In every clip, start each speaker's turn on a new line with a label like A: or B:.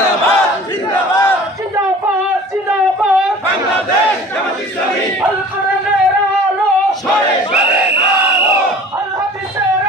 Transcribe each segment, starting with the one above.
A: জিন্দাবাদ
B: জিন্দাবাদ।
C: জিন্দাবাদ জিন্দাবাদ।
B: বাংলাদেশ জামাত ইসলামী।
C: আল কোরআনের আলো। হাদিসের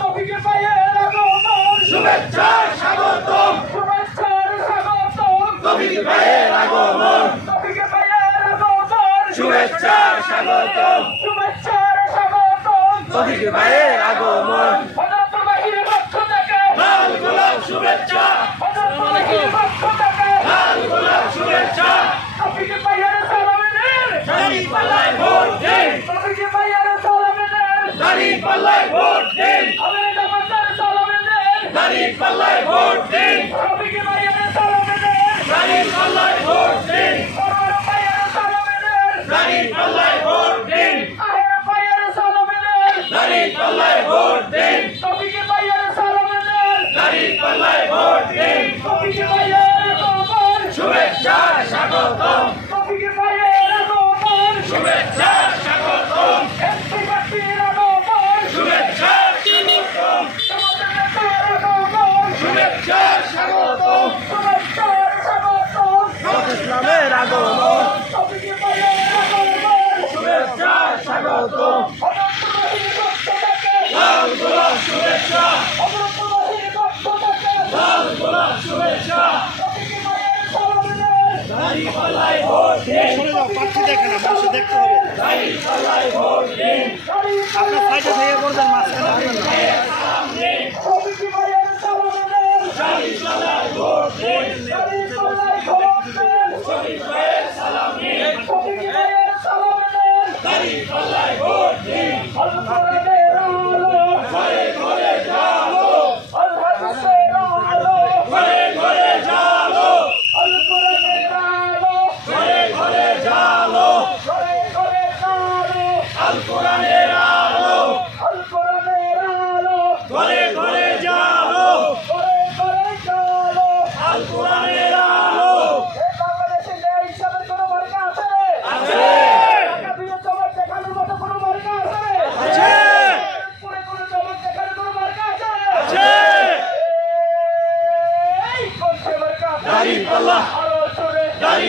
C: সবিকে পায়ের আগমন।
B: শুভেচ্ছা স্বাগতম। আগমন।
C: সবিকে আগমন।
B: শুভেচ্ছা স্বাগতম। কবির ভাইয়ের আগমন।
C: হযরত বাহির পক্ষ থেকে
B: লাল গোলাপ শুভেচ্ছা
C: সবিকে পায়ের সালামের
B: দাড়ি পাল্লায় ভোট দিন
C: সবিকে পায়ের সালামের
B: দাড়ি পাল্লায় ভোট দিন
C: আমি জামাতের সালামের
B: দাড়ি পাল্লায় ভোট দিন
C: সবিকে পায়ের সালামের
B: দাড়ি পাল্লায় ভোট দিন
C: সবার পায়ের সালামের
B: দাড়ি পাল্লায় ভোট দিন
C: আহের পায়ের সালামের
B: দাড়ি পাল্লায় ভোট দিন
C: সবিকে পায়ের সালামের
B: দাড়ি পাল্লায় ভোট দিন
C: সবিকে পায়ের কবর
B: শুভেচ্ছা স্বাগতম
C: সবিকে পায়ের কবর
B: শুভেচ্ছা স্বাগতম
C: একটি ব্যক্তির কবর
B: শুভেচ্ছা স্বাগতম
C: সমাজের নেতার কবর
B: শুভেচ্ছা স্বাগতম
C: শুভেচ্ছার স্বাগতম
B: ইসলামের আগমন
C: সবিকে পায়ের কবর
B: শুভেচ্ছা স্বাগতম
C: অনন্তবাহীর পক্ষ থেকে
B: লাল গোলাপ শুভেচ্ছা
C: অনন্তবাহীর পক্ষ থেকে
B: লাল গোলাপ শুভেচ্ছা
C: সবিকে পায়ের সালামের
B: দাড়ি পাল্লায় ভোট দিন
D: সরে যাও পাচ্ছি দেখে না মানুষ দেখতে হবে। আপনার সাইডে থেকে করবেন মাঝখানে করবেন না
C: সবিকে পায়ের সালামের
B: দাড়ি পাল্লায় ভোট দিন
C: সবিকে পায়ের সালামের সবিকে পায়ের সালামের
B: দাড়ি পাল্লায় ভোট দিন
C: আল কোরআনের আলো
B: ঘরে ঘরে জালো
C: আল হাদিসের আলো
B: ঘরে ঘরে জালো
C: আল কোরআনের আলো
B: ঘরে ঘরে জালো
C: ঘরে ঘরে আলো
B: আল কোরআনের আলো
C: আল কোরআনের আলো
B: ঘরে ঘরে জালো
C: ঘরে ঘরে আলো
B: আল কোরআনের আলো
C: এই বাংলাদেশে ন্যায় হিসাবের কোনো মার্কা আছে রে?
B: আছে
C: টাকা দিয়ে জবাব দেখানোর মতো কোনো মার্কা আছে রে?
B: আছে
C: পুরে কোনো জবাব দেখানোর কোনো মার্কা আছে রে?
B: আছে
C: এই কোনছে মার্কা?
B: দাড়ি পাল্লা
C: আরও জোরে।
B: দাড়ি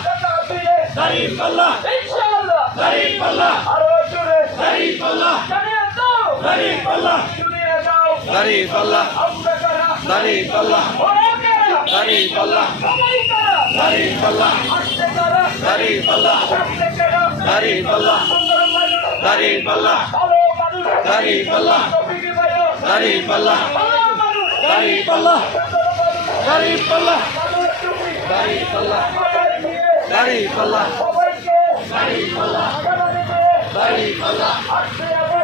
C: টাকা দিয়ে
B: দাড়ি পাল্লা
C: ইনশাআল্লাহ
B: দাড়ি পাল্লা
C: আরও জোরে
B: দাড়ি পাল্লা
C: জানিয়ে দাও আমরা কারা ওরা কারা সবাই কারা আসতে কারা কারা ভালো মানুষ ভালো মানুষ
B: পাল্লা
C: সুন্দর মানুষ
B: দাড়ি পাল্লা দাড়ি পাল্লা দাড়ি পাল্লা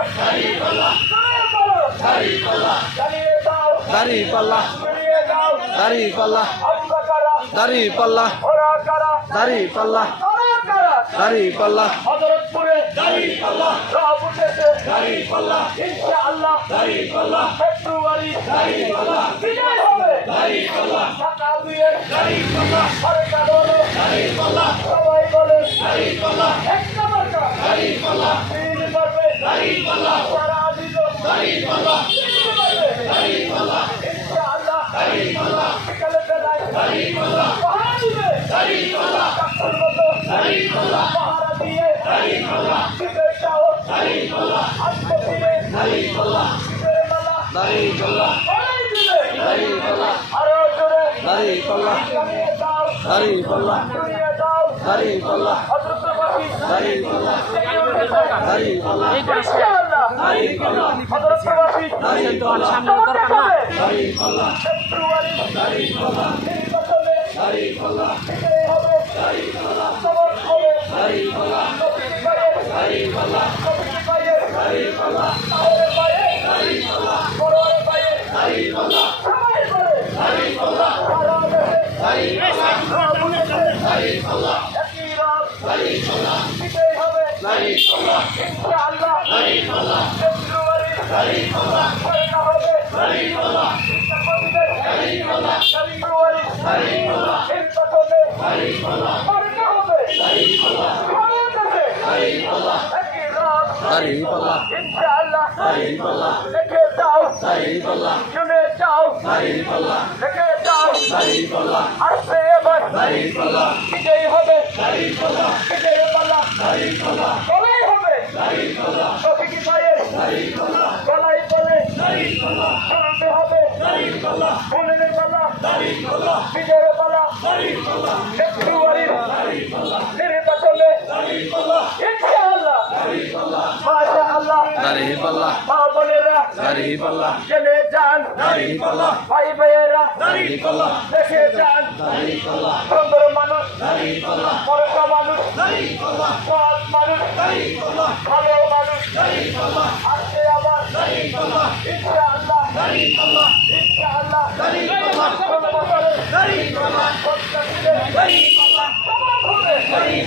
B: দাড়ি পাল্লা দাড়ি পাল্লা
C: আসতে
B: দাড়ি পাল্লা পাল্লা
C: বিজয় হবে টাকা দিয়ে সরকার হলো সবাই বলে একটা মার্কা সারা দিল জোরে
B: দাড়ি পাল্লা
C: জানিয়ে দাও
B: দাড়ি পাল্লা
C: শুনিয়ে দাও
B: দাড়ি পাল্লা
C: হযরতবাসী
B: দাড়ি পাল্লা দাড়ি পাল্লা
C: ইনশাআল্লাহ
B: দাড়ি পাল্লা
C: হযরতবাসী
B: দাড়ি পাল্লা
C: তোমার দেখাবে
B: দাড়ি পাল্লা
C: ফেব্রুয়ারি
B: দাড়ি পাল্লা
C: নির্বাচনে
B: দাড়ি পাল্লা
C: বিজয়ী হবে সবার হবে
B: দাড়ি পাল্লা
C: নবীর পায়ে
B: দাড়ি পাল্লা
C: নবীর পায়ে
B: দাড়ি পাল্লা
C: তাহলে পায়ে বড়র পায়ে
B: দাড়ি পাল্লা
C: সবাই করে
B: দাড়ি পাল্লা
C: সারা দেশে
B: দাড়ি
C: রাবণেতে
B: দাড়ি পাল্লা
C: একই রাত
B: দাড়ি
C: শুনে যাও। দেখে যাও।
B: পাল্লা
C: এবার। বিজয়ী হবে। বিজয়ী পাল্লা হবে। সফিকি ভাইয়ের বলে। হবে।
B: পাল্লা
C: বিজয়ের পালা
B: পাল্লা
C: ফেব্রুয়ারির নির্বাচনে ইনশাআল্লাহ। মাশা আল্লাহ
B: দাড়ি পাল্লা
C: জেনে যান।
B: দাড়ি পাল্লা
C: ভাই ভাইয়েরা
B: দাড়ি পাল্লা
C: দেখে যান।
B: দাড়ি পাল্লা
C: সুন্দর মানুষ
B: দাড়ি পাল্লা
C: বড়টা মানুষ
B: দাড়ি পাল্লা
C: সৎ মানুষ
B: দাড়ি পাল্লা
C: ভালো মানুষ।
B: দাড়ি পাল্লা
C: আসছে আবার
B: দাড়ি পাল্লা
C: ইনশাআল্লাহ
B: দাড়ি পাল্লা
C: ইনশাআল্লাহ।
B: দাড়ি পাল্লা দাড়ি পাল্লা দাড়ি পাল্লা দাড়ি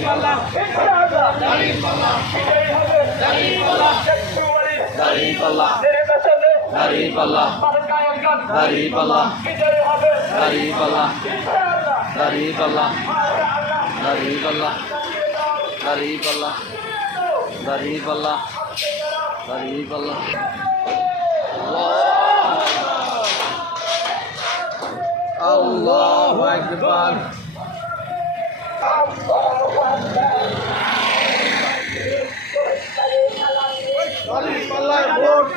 B: পাল্লা
C: ইনশাআল্লাহ।
B: দাড়ি পাল্লা দাড়ি পাল্লা দাড়ি পাল্লা দাড়ি পাল্লা দাড়ি পাল্লা
C: বিজয়ী হবে
B: দাড়ি পাল্লা
C: ইনশাআল্লাহ
B: দাড়ি পাল্লা
C: মাশাআল্লাহ
B: দাড়ি পাল্লা দাড়ি পাল্লা দাড়ি পাল্লা দাড়ি পাল্লা আল্লাহু আকবার। দাড়ি পাল্লায় ভোট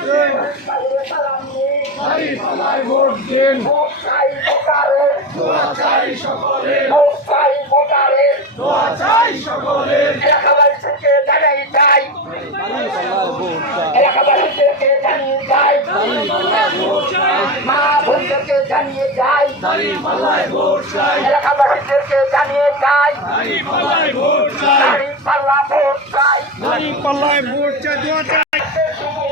B: দাড়ি পাল্লায় ভোট দিন।
C: মোসাই ভোটারে।
B: দোয়া চাই সকলের
C: মোসাই ভোটারে।
B: দোয়া চাই সকলের
C: এলাকাবাসী থেকে জানাই যাই
B: দাড়ি পাল্লায় চাই।
C: এলাকাবাসী থেকে জানিয়ে যাই
B: ভোট চাই।
C: মা বোনদেরকে জানিয়ে যাই
B: ভোট চাই।
C: এলাকাবাসীদেরকে জানিয়ে যাই
B: ভোট চাই।
C: পাল্লা ভোট চাই।
D: পাল্লায় ভোট চাই।